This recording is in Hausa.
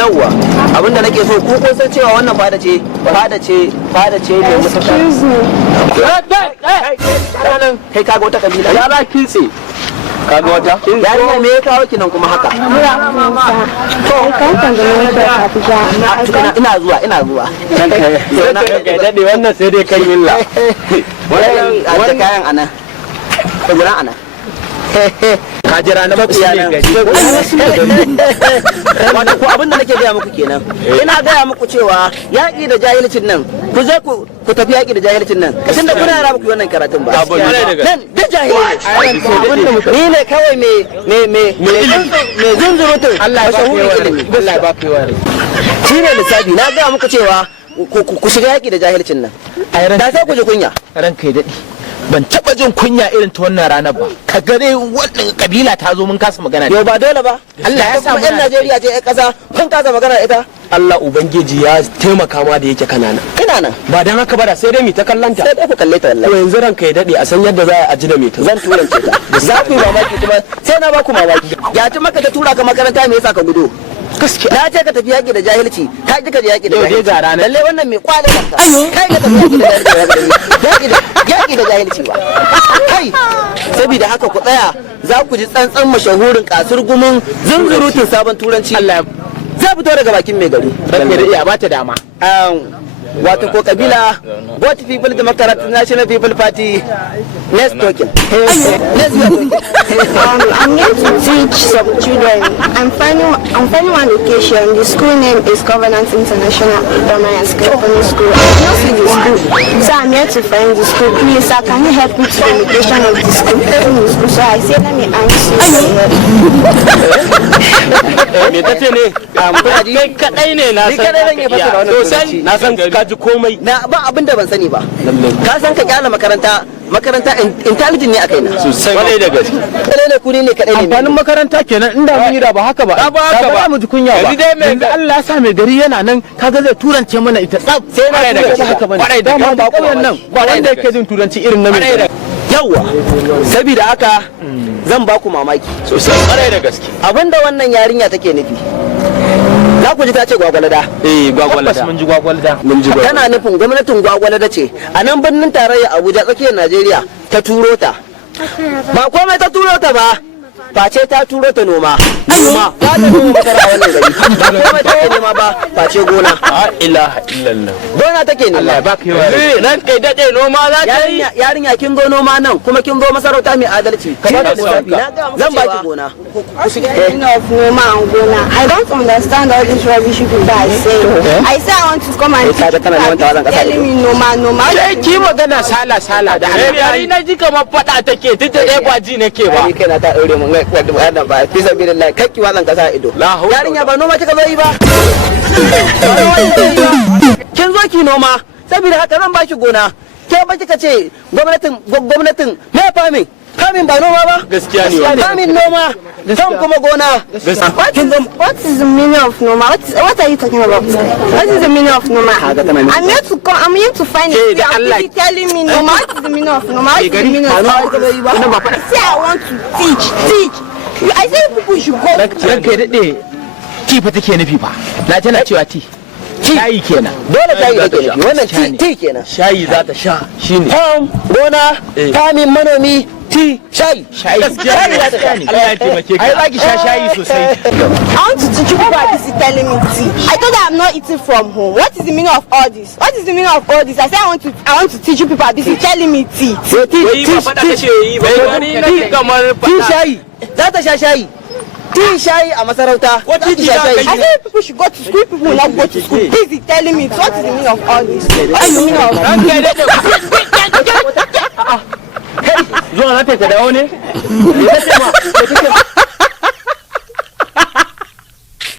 yawwa abinda nake so ku kun san cewa wannan fada ce mai mutuka. Kai kaga wata kabila ya ba kitse kaga wata yarinya me ya kawo ki nan kuma haka ina zuwa kai dade wannan sai dai kai milla wannan kayan anan guran anan ka jira na mafiya nan wanda ko abinda nake gaya muku kenan ina gaya muku cewa yaƙi da jahilcin nan ku je ku tafi yaƙi da jahilcin nan tunda kuna yara muku wannan karatun ba nan da jahilci ni ne kawai me zunzurutun Allah ya ba ku yawa shi ne lissafi na gaya muku cewa ku shiga yaƙi da jahilcin nan da sai ku ji kunya ranka ya daɗi ban taba jin kunya irin ta wannan ranar ba ka gare wannan kabila ta zo mun kasa magana yau ba dole ba Allah ya sa yan Najeriya ce ƴan ƙasa kun kasa magana ita Allah ubangiji ya taimaka ma da yake kanana ina nan ba dan haka ba da sai dai mu ta kallanta sai dai ku kalle ta wallahi to yanzu ranka ya dade a san yadda za a ji da me ta zan turance ta za ku yi mamaki kuma sai na ba ku mamaki ya ci maka ta tura ka makaranta me yasa ka gudu gaskiya na ce ka tafi yaƙi da jahilci ka ji ka je yaƙi da jahilci lalle wannan mai kwale kanka kai ka tafi yaƙi da jahilci ba kai saboda haka ku tsaya za ku ji tsantsan mashahurin kasur gumin zunzurutun sabon turanci Allah zai fito daga bakin mai gari ranka da iya bata dama wato ko kabila what people democrat national people party next talking I'm here to teach some children. I'm finding one location. The school name is Covenant International Primary and Secondary School. I don't see the school, so I'm here to find the school. Please, sir, can you help me to the location of the school? So I said, let me answer. me tace ne kai kadai ne na san na san ka ji komai na ba abin da ban sani ba ka san ka kyala makaranta intelligent ne a kaina sosai kwarai da gaske kadai ne ku ne kadai ne amfanin makaranta kenan inda mun yi da ba haka ba ba mu ji kunya ba yanzu Allah ya sa mai gari yana nan kaga zai turance mana ita tsaf sai na da haka bane dama ba kauyen nan ba wanda yake jin turanci irin na mai yawa saboda haka zan ba ku mamaki sosai kwarai da gaske abinda wannan yarinya take nufi za ku ji ta ce gwagwalada gwagwalada mun ji gwagwalada tana nufin gwamnatin gwagwalada ce a nan birnin tarayya Abuja tsakiyar Najeriya ta turo ta ba komai ta turo ta ba face ta turo ta noma ta ta noma masara wannan gari ba komai ta nema ba face gona ilaha illallah gona take nema Allah ya baka yawa nan kai dade noma za ta yi yarinya kin go noma nan kuma kin go masarauta mai adalci kamar da lissafi zan baki gona I don't understand all this rubbish people are saying. I say I want to come and teach people telling me noma. sai ki magana sala da yari na ji kamar fada take tunda dai ba ji nake ba ni kaina ta daure mun wannan ba fi sabilillah kakki wazan kasa ido yarinya ba noma kika zo yi ba kin zo ki noma saboda haka zan baki gona ke ba kika ce gwamnatin me famin ba noma ba gaskiya ne famin noma san kuma gona What is the meaning of noma? What are you talking about? What is the meaning of noma? I'm here to find it. You're telling me noma. What is the meaning of noma? What is the meaning of noma? I say I want to teach. I say people should go. ranka dade ki fa take nufi fa na tana cewa ti shayi kenan dole tayi take nufi wannan ti kenan shayi za ta sha shine gona famin manomi ti shayi za ta sha ne Allah ya taimake ka ai baki sha shayi sosai I want to teach you people this is telling me tea. I told them I'm not eating from home. What is the meaning of all this? What is the meaning of all this? I say I want to teach you people this is telling me tea. wai ba fada kace yi bai wani ne kamar ti shayi za ta sha shayi ti shayi a masarauta what did you I say people should go to school. People will not go to school. This is telling me what is the meaning of all this? What is the meaning of all this? zuwa na ta dawo ne